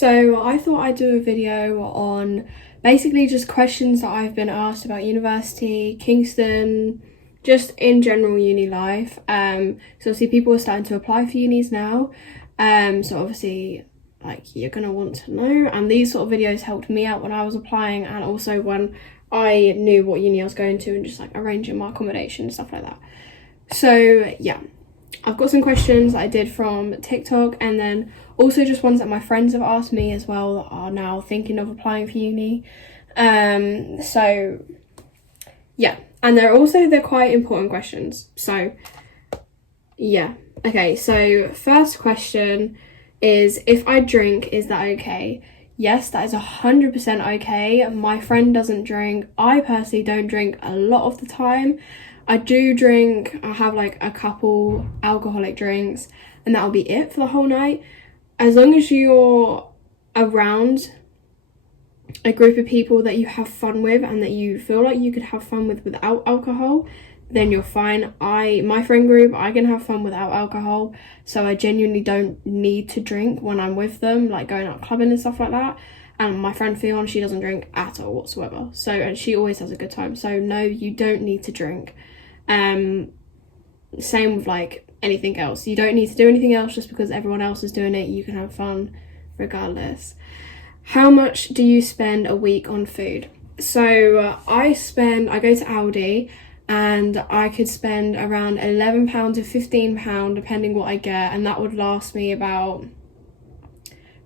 So I thought I'd do a video on basically just questions that I've been asked about university, Kingston, just in general uni life. So obviously people are starting to apply for unis now. So obviously like you're gonna want to know, and these sort of videos helped me out when I was applying, and also when I knew what uni I was going to, and just like arranging my accommodation and stuff like that. So yeah, I've got some questions that I did from TikTok, and then also just ones that my friends have asked me as well that are now thinking of applying for uni. So yeah, and they're quite important questions. So yeah, okay, so first question is, if I drink, is that okay? Yes, that is 100% okay. My friend doesn't drink. I personally don't drink a lot of the time. I do drink, I have like a couple alcoholic drinks, and that'll be it for the whole night. As long as you're around a group of people that you have fun with and that you feel like you could have fun with without alcohol, then you're fine. My friend group, I can have fun without alcohol, so I genuinely don't need to drink when I'm with them, like going out clubbing and stuff like that. And my friend Fionn, she doesn't drink at all whatsoever, so, and she always has a good time. So no, you don't need to drink. Same with like anything else. You don't need to do anything else just because everyone else is doing it. You can have fun regardless. How much do you spend a week on food? So I go to Aldi, and I could spend around £11 to £15 depending what I get, and that would last me about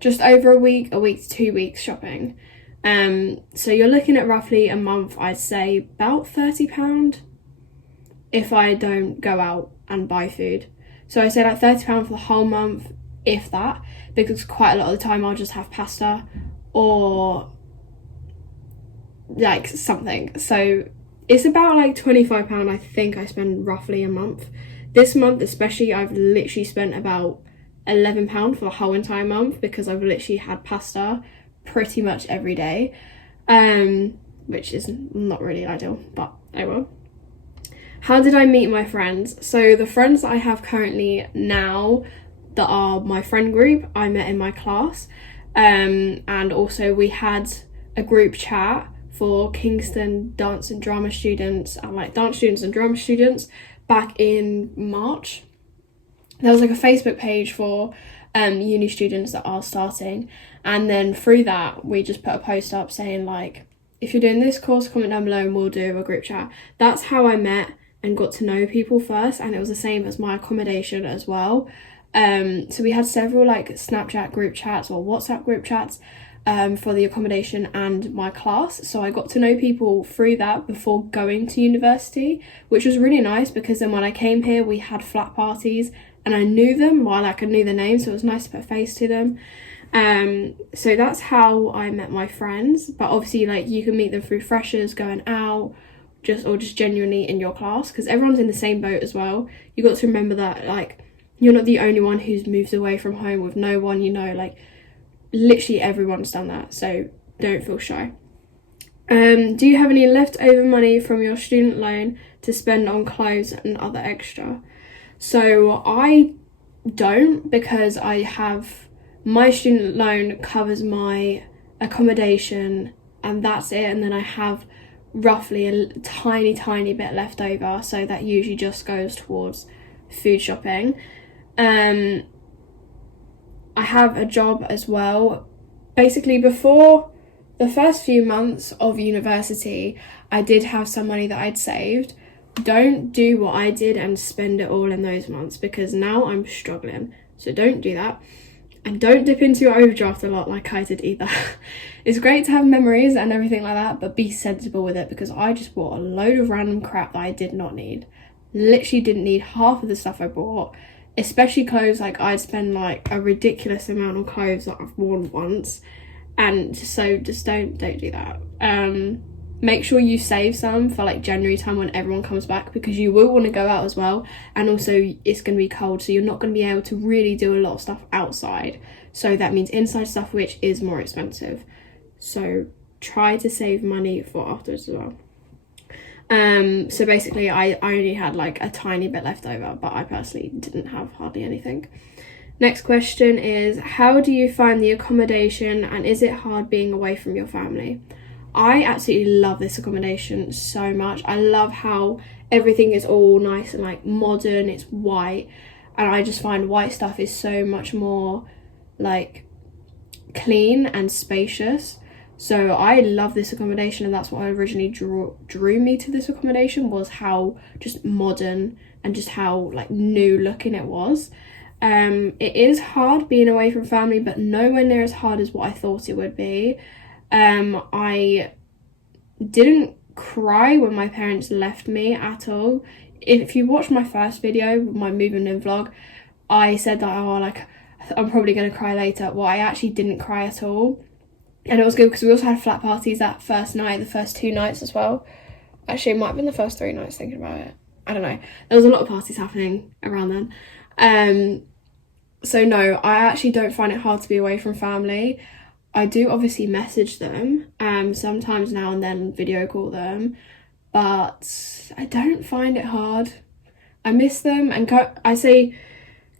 just over a week to 2 weeks shopping. So you're looking at roughly a month, I'd say about £30 if I don't go out and buy food. So I say like £30 for the whole month, if that, because quite a lot of the time I'll just have pasta or like something. So it's about like £25 I think I spend roughly a month. This month especially, I've literally spent about £11 for the whole entire month because I've literally had pasta pretty much every day, which is not really ideal, but I will. How did I meet my friends? So the friends that I have currently now that are my friend group, I met in my class, and also we had a group chat for Kingston dance and drama students, and like dance students and drama students back in March. There was like a Facebook page for uni students that are starting, and then through that we just put a post up saying like, if you're doing this course, comment down below and we'll do a group chat. That's how I met and got to know people first, and it was the same as my accommodation as well. So we had several like Snapchat group chats or WhatsApp group chats for the accommodation and my class, so I got to know people through that before going to university, which was really nice because then when I came here we had flat parties and I knew them, while I knew their names, so it was nice to put a face to them. So that's how I met my friends, but obviously like you can meet them through freshers, going out, just genuinely in your class, because everyone's in the same boat as well. You got to remember that like you're not the only one who's moved away from home with no one, you know, like literally everyone's done that, so don't feel shy. Do you have any leftover money from your student loan to spend on clothes and other extra? So I don't, because I have my student loan covers my accommodation and that's it, and then I have roughly a tiny bit left over, so that usually just goes towards food shopping. I have a job as well. Basically, before the first few months of university, I did have some money that I'd saved. Don't do what I did and spend it all in those months, because now I'm struggling. So don't do that. And don't dip into your overdraft a lot like I did either. It's great to have memories and everything like that, but be sensible with it, because I just bought a load of random crap that I did not need. Literally didn't need half of the stuff I bought, especially clothes. Like I'd spend like a ridiculous amount on clothes that I've worn once, and so just don't do that. Make sure you save some for like January time when everyone comes back, because you will want to go out as well, and also it's going to be cold, so you're not going to be able to really do a lot of stuff outside, so that means inside stuff, which is more expensive. So try to save money for afterwards as well. So basically I only had like a tiny bit left over, but I personally didn't have hardly anything. Next question is, how do you find the accommodation and is it hard being away from your family? I absolutely love this accommodation so much. I love how everything is all nice and like modern, it's white, and I just find white stuff is so much more like clean and spacious. So I love this accommodation, and that's what originally drew me to this accommodation, was how just modern and just how like new looking it was. It is hard being away from family, but nowhere near as hard as what I thought it would be. I didn't cry when my parents left me at all. If you watch my first video, my moving in vlog, I said that, oh, like, I'm probably going to cry later. Well, I actually didn't cry at all. And it was good because we also had flat parties that first night, the first 2 nights as well. Actually, it might have been the first 3 nights, thinking about it. I don't know. There was a lot of parties happening around then. So no, I actually don't find it hard to be away from family. I do obviously message them, sometimes now and then video call them, but I don't find it hard. I miss them, and I say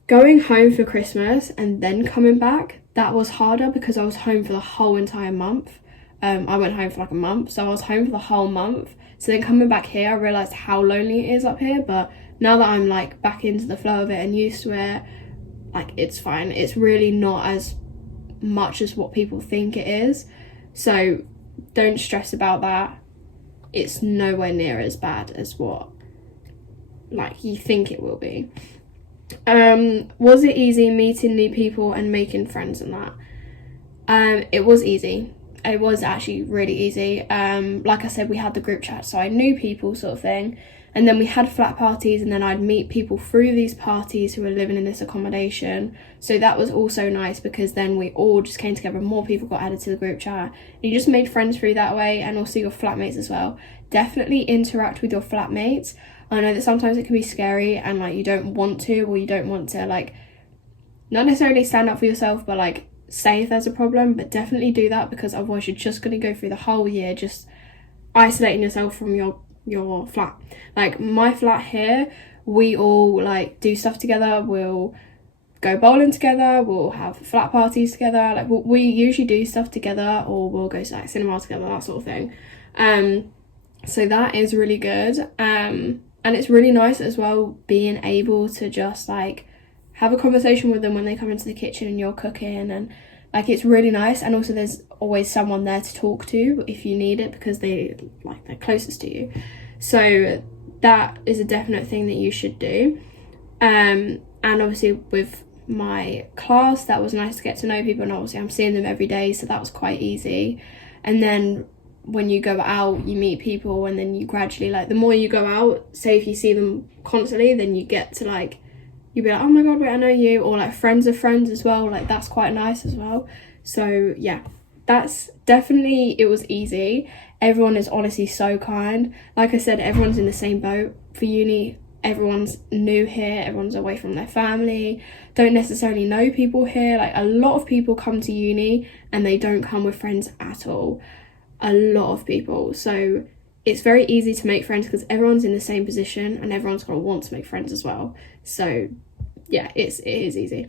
going home for Christmas and then coming back, that was harder because I was home for the whole entire month. I went home for like a month, so I was home for the whole month. So then coming back here, I realised how lonely it is up here, but now that I'm like back into the flow of it and used to it, like it's fine. It's really not as much as what people think it is, so don't stress about that. It's nowhere near as bad as what like you think it will be. Was it easy meeting new people and making friends and that? It was easy. It was actually really easy. Like I said, we had the group chat, so I knew people sort of thing. And then we had flat parties, and then I'd meet people through these parties who were living in this accommodation. So that was also nice because then we all just came together, more people got added to the group chat. And you just made friends through that way, and also your flatmates as well. Definitely interact with your flatmates. I know that sometimes it can be scary and like you don't want to, or you don't want to like not necessarily stand up for yourself, but like say if there's a problem, but definitely do that, because otherwise you're just going to go through the whole year just isolating yourself from your flat. Like my flat here, we all like do stuff together, we'll go bowling together, we'll have flat parties together, like we usually do stuff together, or we'll go to like cinema together, that sort of thing. So that is really good, and it's really nice as well being able to just like have a conversation with them when they come into the kitchen and you're cooking, and like it's really nice. And also there's always someone there to talk to if you need it, because they're closest to you. So that is a definite thing that you should do. And obviously with my class, that was nice to get to know people, and obviously I'm seeing them every day, so that was quite easy. And then when you go out, you meet people, and then you gradually, like, the more you go out, say if you see them constantly, then you get to like, you'll be like, oh my god, wait, I know you, or like friends of friends as well, like that's quite nice as well. So yeah, that's definitely, it was easy. Everyone is honestly so kind. Like I said, everyone's in the same boat for uni. Everyone's new here, everyone's away from their family, don't necessarily know people here. Like a lot of people come to uni and they don't come with friends at all. A lot of people. So it's very easy to make friends because everyone's in the same position and everyone's going to want to make friends as well. So yeah, it is easy.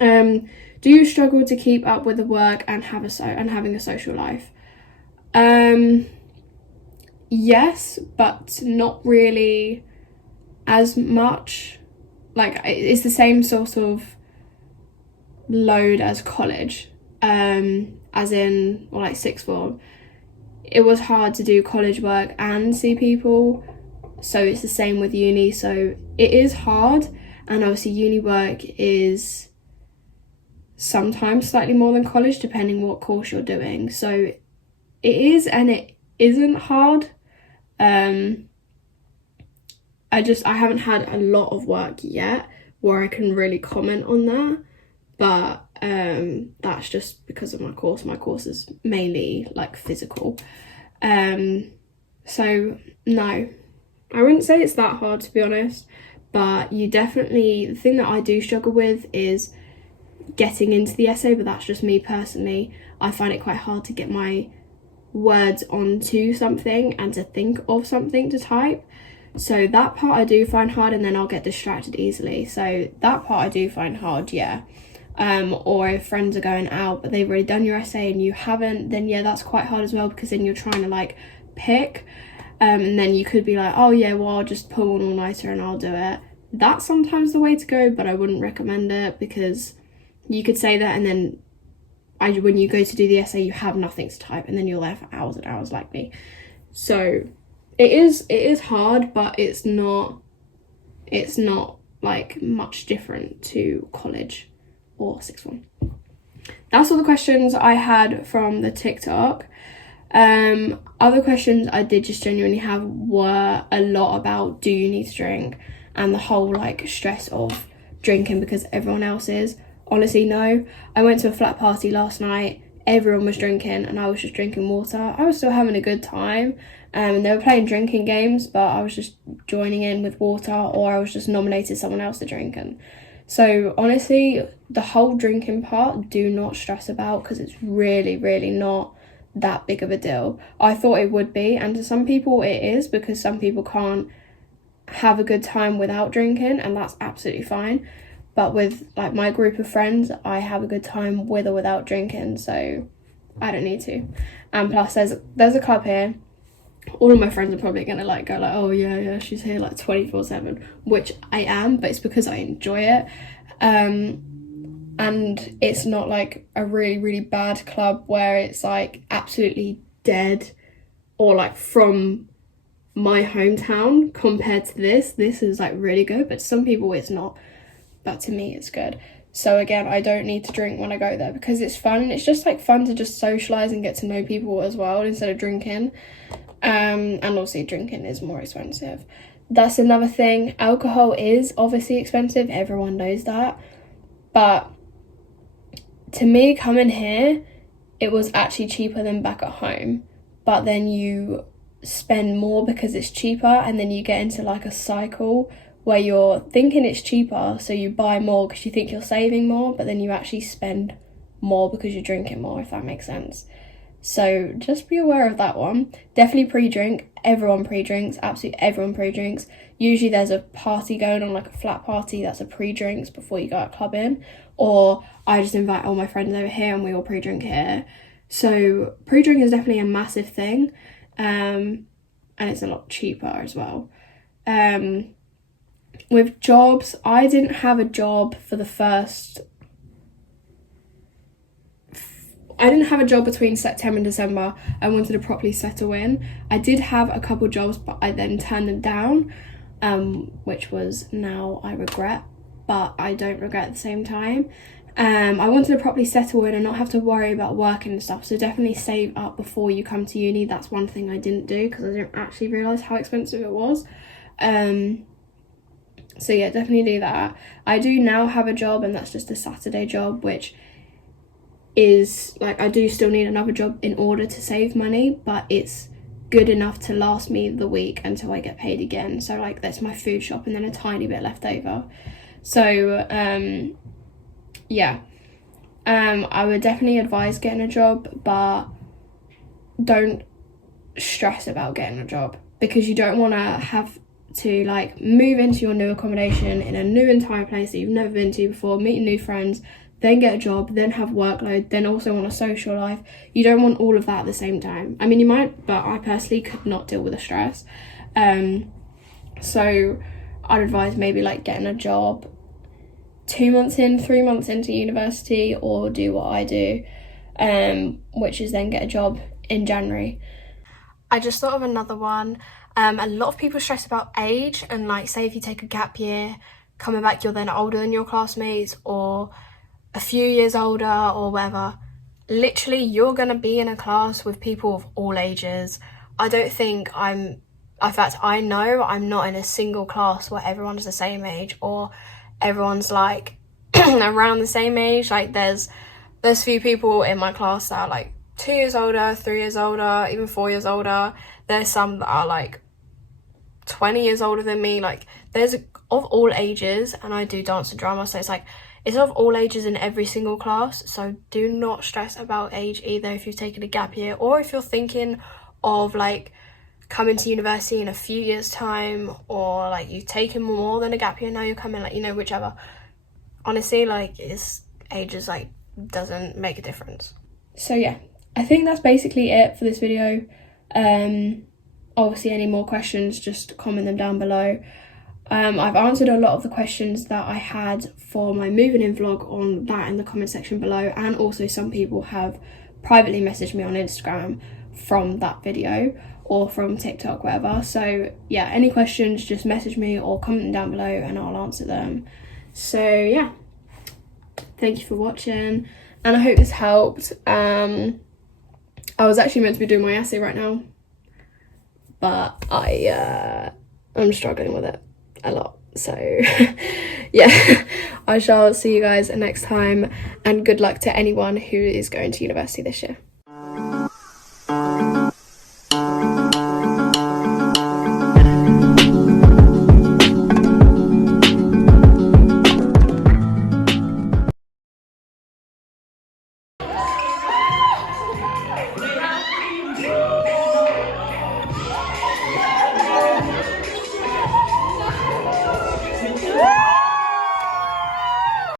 Do you struggle to keep up with the work and having a social life? Yes, but not really as much. Like it's the same sort of load as college, as in, or like sixth form. It was hard to do college work and see people, so it's the same with uni. So it is hard, and obviously uni work is sometimes slightly more than college depending what course you're doing. So it is and it isn't hard. I haven't had a lot of work yet where I can really comment on that, but that's just because of my course. My course is mainly like physical, so no, I wouldn't say it's that hard, to be honest. But the thing that I do struggle with is getting into the essay, but that's just me personally. I find it quite hard to get my words onto something and to think of something to type. So that part I do find hard, and then I'll get distracted easily. So that part I do find hard, yeah. Or if friends are going out but they've already done your essay and you haven't, then yeah, that's quite hard as well, because then you're trying to like pick, and then you could be like, oh yeah, well I'll just pull an all-nighter and I'll do it. That's sometimes the way to go, but I wouldn't recommend it, because you could say that and then when you go to do the essay you have nothing to type, and then you're there for hours and hours like me. So it is hard, but it's not like much different to college or sixth form. That's all the questions I had from the TikTok. Other questions I did just genuinely have were a lot about, do you need to drink, and the whole like stress of drinking because everyone else is. Honestly, no. I went to a flat party last night, everyone was drinking and I was just drinking water. I was still having a good time, and they were playing drinking games, but I was just joining in with water, or I was just nominated someone else to drink. And so honestly, the whole drinking part, do not stress about, because it's really, really not that big of a deal. I thought it would be, and to some people it is, because some people can't have a good time without drinking, and that's absolutely fine. But with like my group of friends, I have a good time with or without drinking, so I don't need to. And plus there's a club here. All of my friends are probably gonna like go like, oh yeah, she's here like 24/7, which I am, but it's because I enjoy it. And it's not like a really, really bad club where it's like absolutely dead, or like from my hometown compared to this. This is like really good, but to some people it's not, but to me it's good. So again, I don't need to drink when I go there, because it's fun. It's just like fun to just socialise and get to know people as well, instead of drinking. And obviously drinking is more expensive. That's another thing. Alcohol is obviously expensive, everyone knows that. But to me, coming here, it was actually cheaper than back at home. But then you spend more because it's cheaper, and then you get into like a cycle where you're thinking it's cheaper, so you buy more because you think you're saving more, but then you actually spend more because you're drinking more, if that makes sense. So just be aware of that one. Definitely pre-drink. Everyone pre-drinks. Absolutely everyone pre-drinks. Usually there's a party going on, like a flat party, that's a pre-drinks before you go out clubbing. Or I just invite all my friends over here and we all pre-drink here. So pre-drink is definitely a massive thing. And it's a lot cheaper as well. With jobs, I didn't have a job for the first... I didn't have a job between September and December. I wanted to properly settle in. I did have a couple jobs, but I then turned them down, which was now I regret, but I don't regret at the same time. I wanted to properly settle in and not have to worry about working and stuff, so definitely save up before you come to uni. That's one thing I didn't do, because I didn't actually realise how expensive it was. So yeah, definitely do that. I do now have a job, and that's just a Saturday job, which is like, I do still need another job in order to save money, but it's good enough to last me the week until I get paid again. So like, that's my food shop and then a tiny bit left over. So yeah, I would definitely advise getting a job, but don't stress about getting a job, because you don't want to have to like move into your new accommodation in a new entire place that you've never been to before, meet new friends, then get a job, then have workload, then also want a social life. You don't want all of that at the same time. I mean, you might, but I personally could not deal with the stress. So I'd advise maybe like getting a job 2 months in, 3 months into university, or do what I do, which is then get a job in January. I just thought of another one. A lot of people stress about age, and like, say if you take a gap year, coming back you're then older than your classmates, or a few years older, or whatever. Literally, you're gonna be in a class with people of all ages. I don't think in fact, I know I'm not in a single class where everyone's the same age, or everyone's like around the same age. Like there's few people in my class that are like 2 years older, 3 years older, even 4 years older. There's some that are like 20 years older than me. Like there's of all ages, and I do dance and drama, so it's of all ages in every single class. So do not stress about age either if you've taken a gap year, or if you're thinking of like coming to university in a few years' time, or like you've taken more than a gap year, now you're coming, like, you know, whichever. Honestly, like, it's ages, like, doesn't make a difference. So yeah, I think that's basically it for this video. Obviously, any more questions, just comment them down below. I've answered a lot of the questions that I had for my moving in vlog on that in the comment section below, and also some people have privately messaged me on Instagram from that video or from TikTok, whatever. So yeah, any questions, just message me or comment them down below and I'll answer them. So yeah, thank you for watching and I hope this helped. I was actually meant to be doing my essay right now, but I'm struggling with it a lot, so yeah. I shall see you guys next time, and good luck to anyone who is going to university this year.